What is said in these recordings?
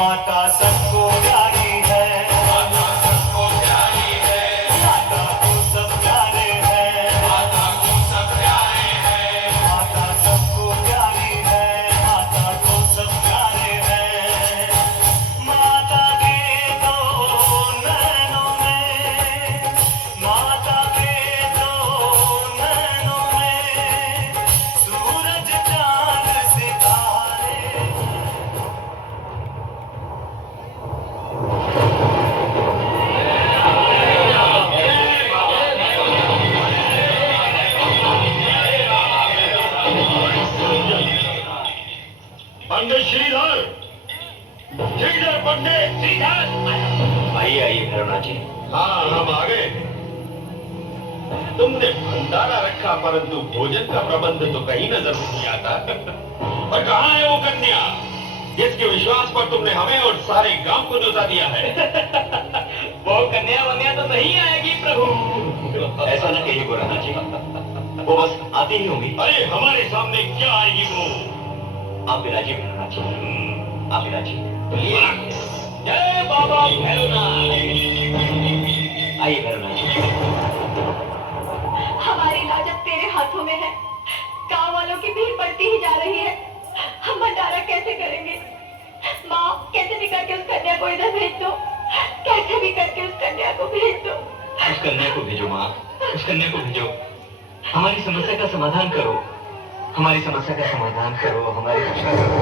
माता सबको प्यारी है, माता सबको प्यारी है, माता को सब प्यारे है, माता को सब प्यारे है, माता सबको प्यारी है, माता को सब प्यारे है। माता के दो नैनों में, माता के दो नैनों में सूरज चांद सितारे। पंडित श्रीधर, श्रीधर पंडित श्रीधर। आइए आइए भैरवनाथ जी। हाँ, हम आ गए। तुमने भंडारा रखा परंतु भोजन का प्रबंध तो कहीं नजर नहीं आता। और कहाँ है वो कन्या जिसके विश्वास पर तुमने हमें और सारे गांव को न्योता दिया है? वो कन्या वन्या तो नहीं आएगी प्रभु। ऐसा न कहिए गोरखनाथ जी, वो बस आती ही होंगी। अरे हमारे सामने क्या आएगी वो? आप विराजिए भैरवनाथ जी, आप विराजिए। जय बाबा भैरवनाथ। आइए भैरवनाथ जी। हमारी लाज अब तेरे हाथों में है। गांव वालों की भीड़ बढ़ती ही जा रही है। हम भंडारा कैसे करेंगे? माँ, कैसे भी करके उस कन्या को इधर भेज दो। कैसे भी करके उस कन्या को भेज दो। उस कन्या को भेजो माँ, उस कन्या को भेजो। हमारी समस्या का समाधान करो, हमारी समस्या का समाधान करो, हमारी रक्षा करो।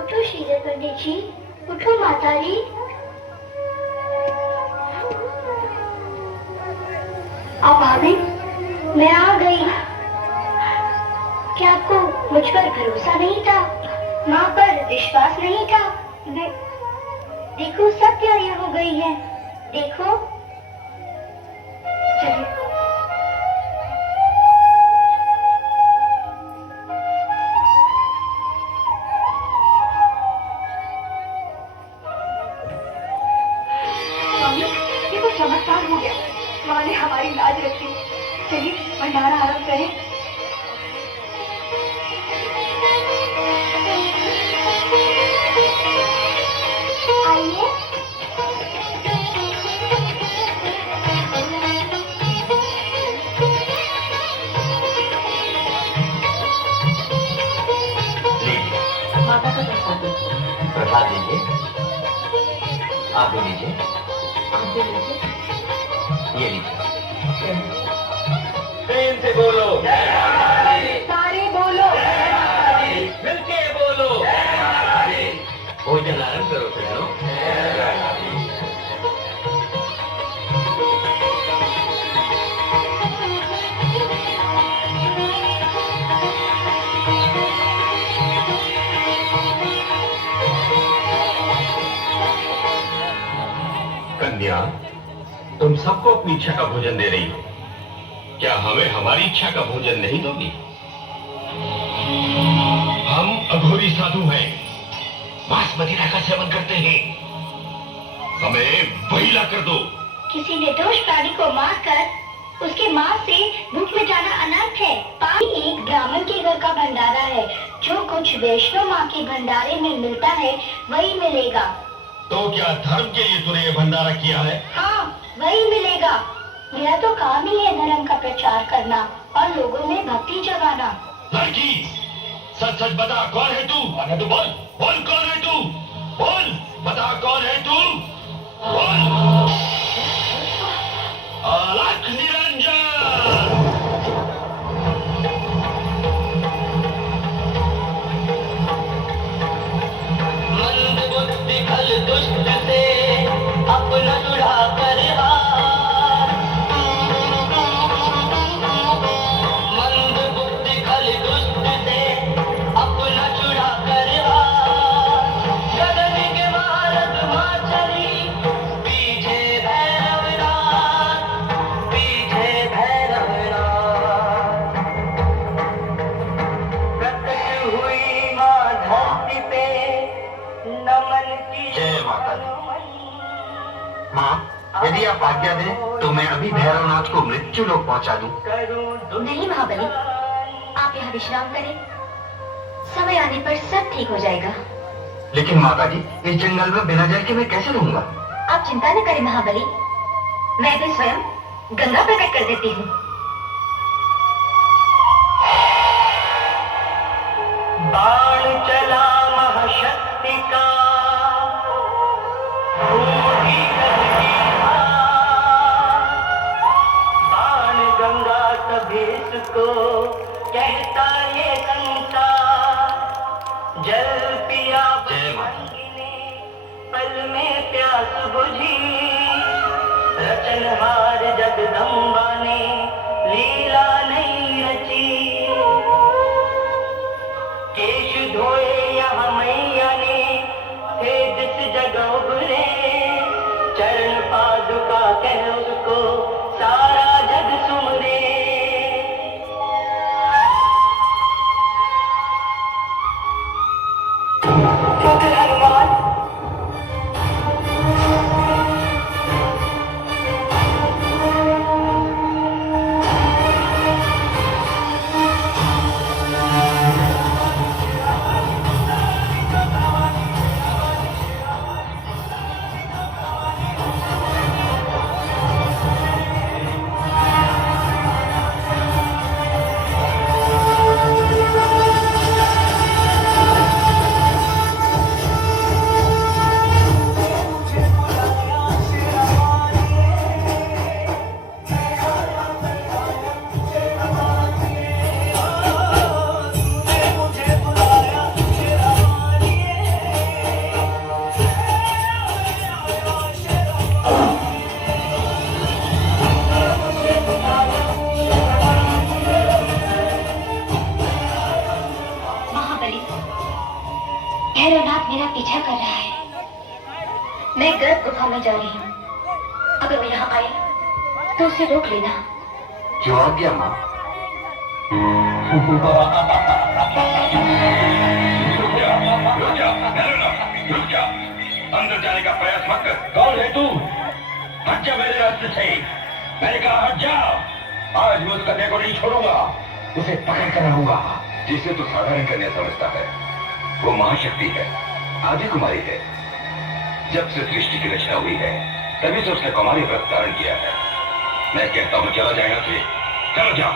उठो श्रीधर पंडित जी, उठो माता जी। आप आ गई? मैं आ गई। क्या आपको मुझ पर भरोसा नहीं था? माँ पर विश्वास नहीं था? देखो सब तैयारियां हो गई है। देखो, चलिए। स्वामी, ये तो चमत्कार हो गया। माँ ने हमारी लाज रखी। चलिए भंडारा आरंभ करें। आइए। माता का प्रसाद दो। प्रसाद लीजिए, आप भी लीजिए, आप भी लीजिए। ये लीजिए। प्रेम से बोलो, सारे बोलो। मिलके बोलो। भोजन आरंभ करो सजनों। कन्या, तुम सबको अपनी इच्छा का भोजन दे रही हो, क्या हमें हमारी इच्छा का भोजन नहीं दोगी? हम अघोरी साधु हैं, मांस मदिरा का सेवन करते हैं, हमें बहिला कर दो। किसी निर्दोष प्राणी को मारकर उसके मांस से भूख मिटाना अनर्थ है। पानी एक ब्राह्मण के घर का भंडारा है। जो कुछ वैष्णो माँ के भंडारे में मिलता है वही मिलेगा। तो क्या धर्म के लिए तूने ये भंडारा किया है? हाँ, वही मिलेगा। मेरा तो काम ही है धर्म का प्रचार करना और लोगों में भक्ति जगाना। लड़की, सच सच बता, कौन है तू? कौन है तू? बोल बोल, कौन है तू? बोल, बता कौन है तू? बोल। अलख निरंजन। मंद बुद्धि खल दुष्ट से अपना जुड़ा कर हार। मंद बुद्धि खल दुष्ट से अपना जुड़ा कर हार। गगन के मार्ग माँ चली, पीछे भैरवनाथ, पीछे भैरवनाथ। प्रकट हुई माँ धरती पे, नमन की जय माता दी। माँ, यदि आप आज्ञा दें तो मैं अभी भैरवनाथ को मृत्यु लोक पहुंचा दूं। नहीं महाबली, आप यहाँ विश्राम करें। समय आने पर सब ठीक हो जाएगा। लेकिन माता जी, इस जंगल में बिना जल के मैं कैसे रहूंगा? आप चिंता न करें महाबली, मैं भी स्वयं गंगा प्रकट कर देती हूँ। बाण चला महाशक्ति का, फूटी गगरी हार। बाण गंगा तभी इसको कहता ये संसार। जल पिया भंगी ने पल में प्यास बुझी। रचनहार जगदम्बा ने लीला नहीं रची। केश धोए यहाँ मैया ने थे जिस जगह उभरे। चरण पादुका कह उसको सारा जग सुमरे। पुत्र हनुमान, भैरवनाथ मेरा पीछा कर रहा है। मैं गर्भ गुफा में जा रही हूँ। अगर वो यहाँ आए तो उसे रोक लेना। जो आज्ञा माँ। रुक जा, अंदर जाने का प्रयास मत कर। कौन है तू? हट जा मेरे रास्ते से। मैंने कहा हट जा। आज मैं उस कन्या को नहीं छोड़ूंगा, उसे पकड़ कर रहूंगा। जिसे तू साधारण कन्या समझता है वो महाशक्ति है, आदि कुमारी है। जब से सृष्टि की रचना हुई है तभी से उसने कुमारी व्रत धारण किया है। मैं कहता हूँ चला जाएगा से, चलो जा,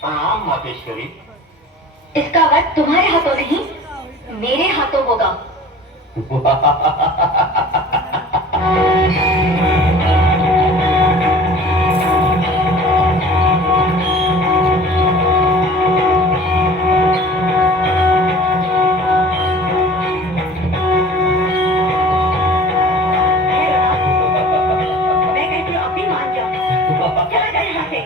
प्रणाम मातेश्वरी। इसका वध तुम्हारे हाथों नहीं, मेरे हाथों होगा। मैं कहती हूँ अपनी मान जाओ, चला जाए यहाँ से।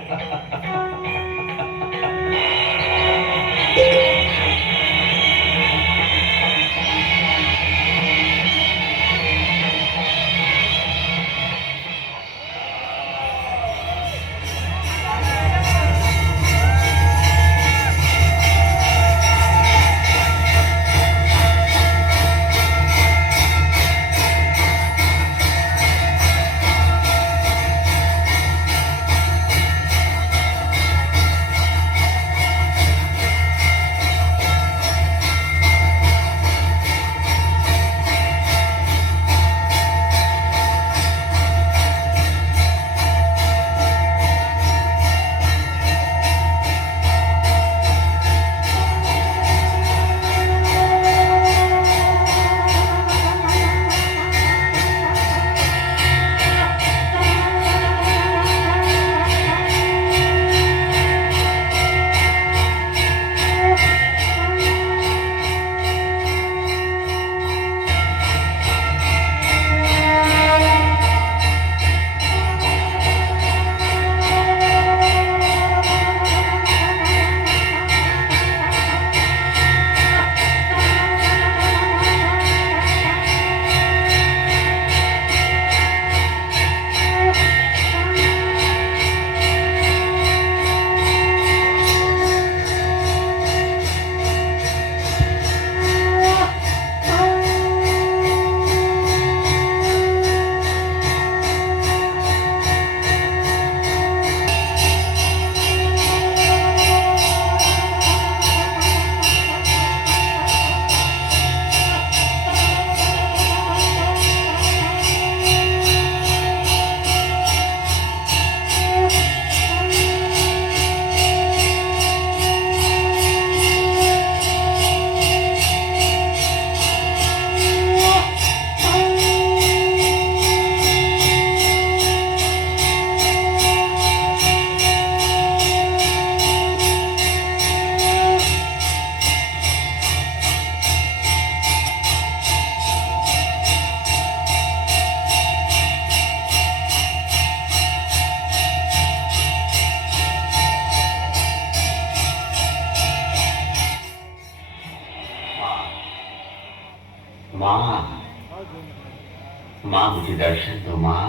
माँ मुझे दर्शन दो माँ।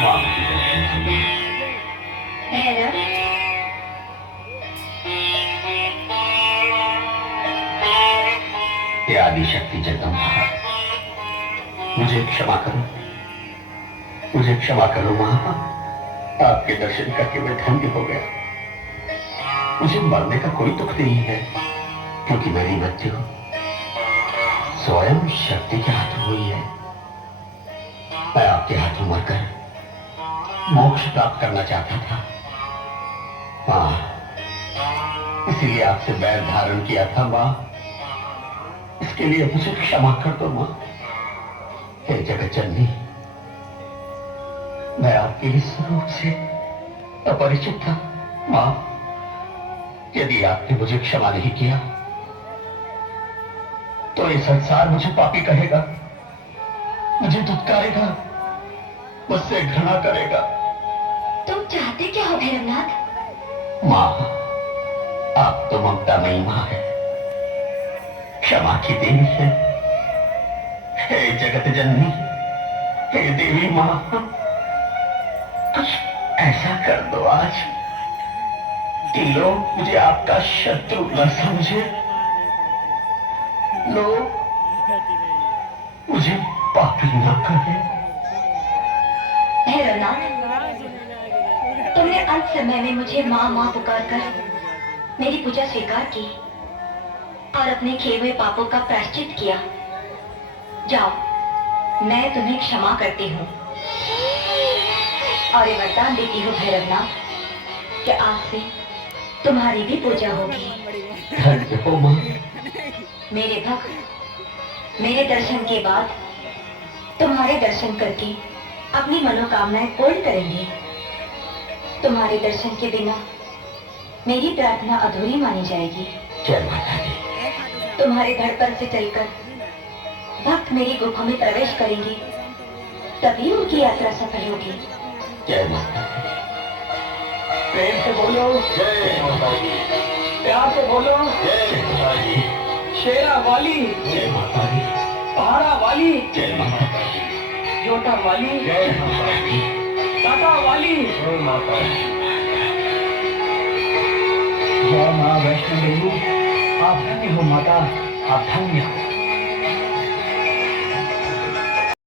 माँ मुझे दर्शन दो। भैरव, हे आदिशक्ति जगदम्बा, मुझे क्षमा करो, मुझे क्षमा करो माँ। आपके दर्शन करके मैं धन्य हो गया। मुझे मरने का कोई दुख नहीं है, क्योंकि मेरी मृत्यु स्वयं शक्ति के हाथों हुई है। मैं आपके हाथों मरकर मोक्ष प्राप्त करना चाहता था माँ, इसीलिए आपसे बैर धारण किया था माँ। इसके लिए मुझे क्षमा कर दो माँ। हे जगत जननी, मैं आपके इस रूप से अपरिचित था माँ। यदि आपने मुझे क्षमा नहीं किया तो ये संसार मुझे पापी कहेगा, मुझे दुत्कारेगा, मुझसे घृणा करेगा। तुम चाहते क्या हो भैरवनाथ? माँ, आप तो ममता नहीं माँ है, क्षमा की देवी है। हे जगत जननी, हे देवी माँ, कुछ ऐसा कर दो आज कि लोग मुझे आपका शत्रु न समझे, लोग मुझे पापी न कहे। भैरवनाथ, तुमने अंत समय में मुझे माँ माँ पुकार कर मेरी पूजा स्वीकार की और अपने किए हुए पापों का प्रायश्चित किया। जाओ, मैं तुम्हें क्षमा करती हूँ और ये वरदान देती हूँ भैरवनाथ कि आज से तुम्हारी भी पूजा होगी। धन्य हो माँ। मेरे भक्त मेरे दर्शन के बाद तुम्हारे दर्शन करके अपनी मनोकामनाएं पूर्ण करेंगे। तुम्हारे दर्शन के बिना मेरी प्रार्थना अधूरी मानी जाएगी। जय माता दी। तुम्हारे धड़कन से चलकर भक्त मेरी गुफा में प्रवेश करेंगे, तभी उनकी यात्रा सफल होगी। जय माता दी। प्रेम से बोलो जय माता दी। प्यार से बोलो जय माता दी। शेरा वाली जय माता दी। पहाड़ा वाली जय माता दी। जोटा वाली जय माता दी। टाटा वाली जय माता दी। जय माँ वैष्णो देवी। आप धन्य हो माता, आप धन्य हो।